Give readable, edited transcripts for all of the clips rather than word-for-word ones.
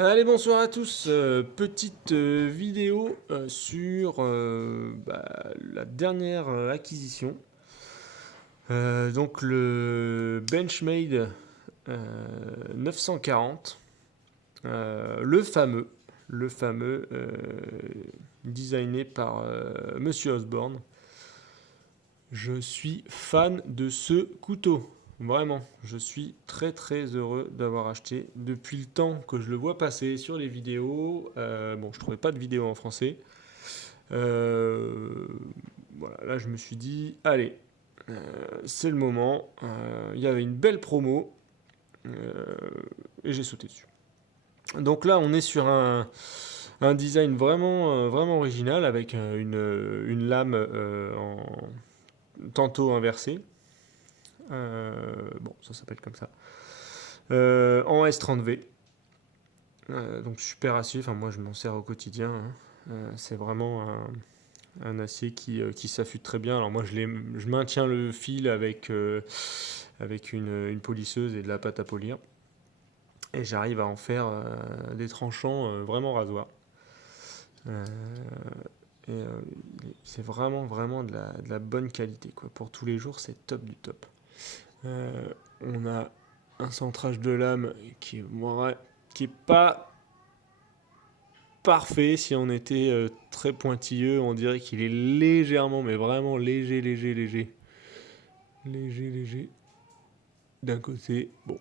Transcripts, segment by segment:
Allez, bonsoir à tous. Petite vidéo sur la dernière acquisition. Donc le Benchmade 940, le fameux designé par Monsieur Osborne. Je suis fan de ce couteau. Vraiment, je suis très très heureux d'avoir acheté depuis le temps que je le vois passer sur les vidéos. Bon, je trouvais pas de vidéo en français. Euh, voilà, là je me suis dit, allez, c'est le moment. Il y avait une belle promo euh, et j'ai sauté dessus. Donc là, on est sur un design vraiment original avec une lame en tantôt inversée. Bon, ça s'appelle comme ça. En S30V. Donc super acier, enfin moi je m'en sers au quotidien, hein. C'est vraiment un acier qui s'affûte très bien. Alors moi je maintiens le fil avec une polisseuse et de la pâte à polir. Et j'arrive à en faire des tranchants vraiment rasoirs. Euh, et c'est vraiment de la bonne qualité, quoi. Pour tous les jours, c'est top du top. On a un centrage de lame qui est pas parfait. Si on était très pointilleux, on dirait qu'il est légèrement, mais vraiment léger d'un côté. Bon,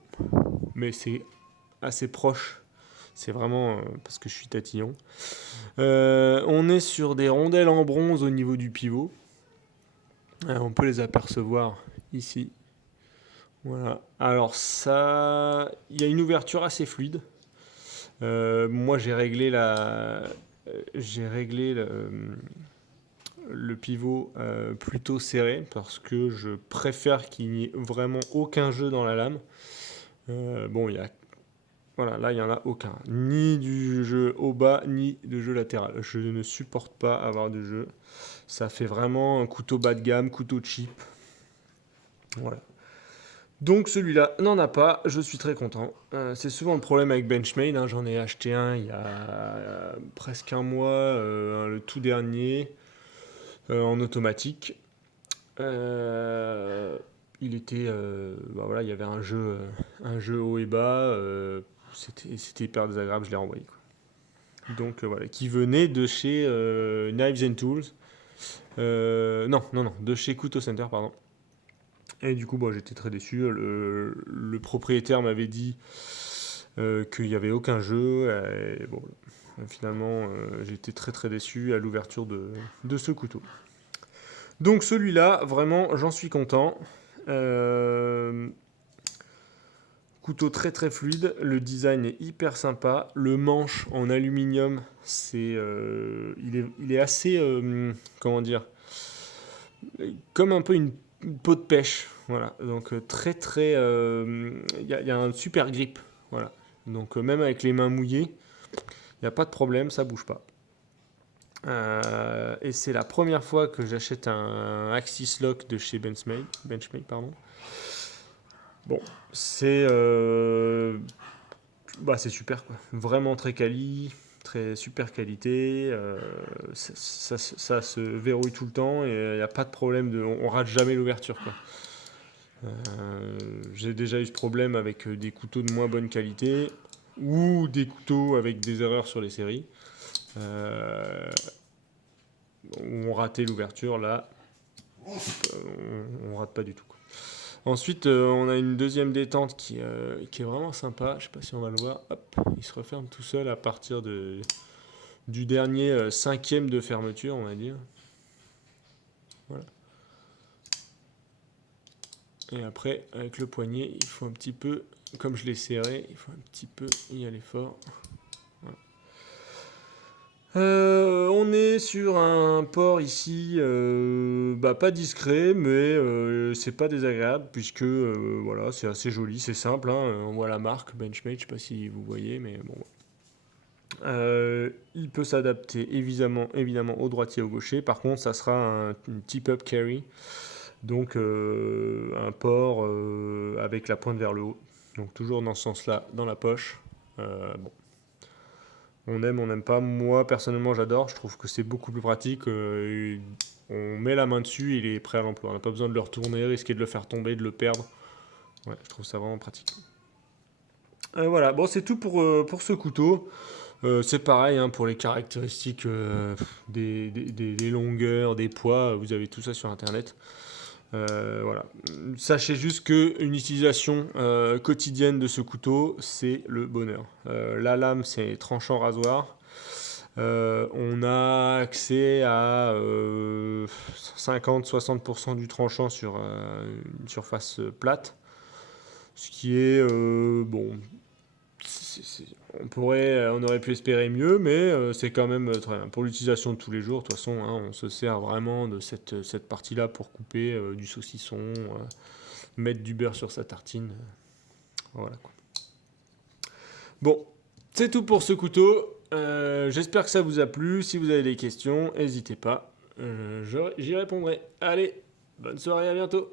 mais c'est assez proche. C'est vraiment parce que je suis tatillon. On est sur des rondelles en bronze au niveau du pivot. On peut les apercevoir ici. Voilà. Alors ça, il y a une ouverture assez fluide. Moi, j'ai réglé le pivot plutôt serré parce que je préfère qu'il n'y ait vraiment aucun jeu dans la lame. Bon, voilà, là, il n'y en a aucun. Ni du jeu au bas, ni de jeu latéral. Je ne supporte pas avoir de jeu. Ça fait vraiment un couteau bas de gamme, couteau cheap. Voilà. Donc celui-là n'en a pas, je suis très content. C'est souvent le problème avec Benchmade, hein. J'en ai acheté un il y a presque un mois, le tout dernier, en automatique. Euh, il était, voilà, il y avait un jeu haut et bas. C'était hyper désagréable, je l'ai renvoyé, quoi. Donc voilà, qui venait de chez Knives and Tools. Non, de chez Couteau Center, pardon. Et du coup, bon, j'étais très déçu. Le propriétaire m'avait dit qu'il n'y avait aucun jeu. Et bon, finalement, j'étais très très déçu à l'ouverture de ce couteau. Donc celui-là, vraiment, j'en suis content. Euh, Couteau très très fluide, le design est hyper sympa. Le manche en aluminium, il est assez, comment dire, comme un peu une peau de pêche. Voilà, donc très très, il y a un super grip. Voilà, donc même avec les mains mouillées, il n'y a pas de problème, ça bouge pas. Et c'est la première fois que j'achète un Axis Lock de chez Benchmade, pardon. Bon, c'est super, quoi. Vraiment très quali, très super qualité. Ça se verrouille tout le temps et il n'y a pas de problème on rate jamais l'ouverture, quoi. J'ai déjà eu ce problème avec des couteaux de moins bonne qualité ou des couteaux avec des erreurs sur les séries. Euh, où on ratait l'ouverture, là, on rate pas du tout, quoi. Ensuite, on a une deuxième détente qui est vraiment sympa. Je sais pas si on va le voir. Hop, il se referme tout seul à partir du dernier cinquième de fermeture, on va dire. Voilà. Et après, avec le poignet, il faut un petit peu, comme je l'ai serré, il faut un petit peu y aller fort. Voilà. On est sur un port ici, pas discret, mais c'est pas désagréable puisque voilà, c'est assez joli, c'est simple, hein. On voit la marque Benchmade, je sais pas si vous voyez, mais bon. Il peut s'adapter évidemment au droitier et au gaucher. Par contre, ça sera une tip-up carry, donc un port avec la pointe vers le haut. Donc toujours dans ce sens-là, dans la poche. Bon. On aime, on n'aime pas. Moi, personnellement, j'adore. Je trouve que c'est beaucoup plus pratique. On met la main dessus, il est prêt à l'emploi. On n'a pas besoin de le retourner, risquer de le faire tomber, de le perdre. Ouais, je trouve ça vraiment pratique. Voilà, bon, c'est tout pour ce couteau. C'est pareil hein, pour les caractéristiques des longueurs, des poids. Vous avez tout ça sur Internet. Voilà. Sachez juste qu'une utilisation quotidienne de ce couteau, c'est le bonheur. La lame, c'est tranchant rasoir. On a accès à 50-60% du tranchant sur une surface plate. Ce qui est bon. On aurait pu espérer mieux, mais c'est quand même très bien. Pour l'utilisation de tous les jours, de toute façon, hein, on se sert vraiment de cette partie-là pour couper du saucisson, mettre du beurre sur sa tartine. Voilà quoi. Bon, c'est tout pour ce couteau. J'espère que ça vous a plu. Si vous avez des questions, n'hésitez pas. J'y répondrai. Allez, bonne soirée, à bientôt.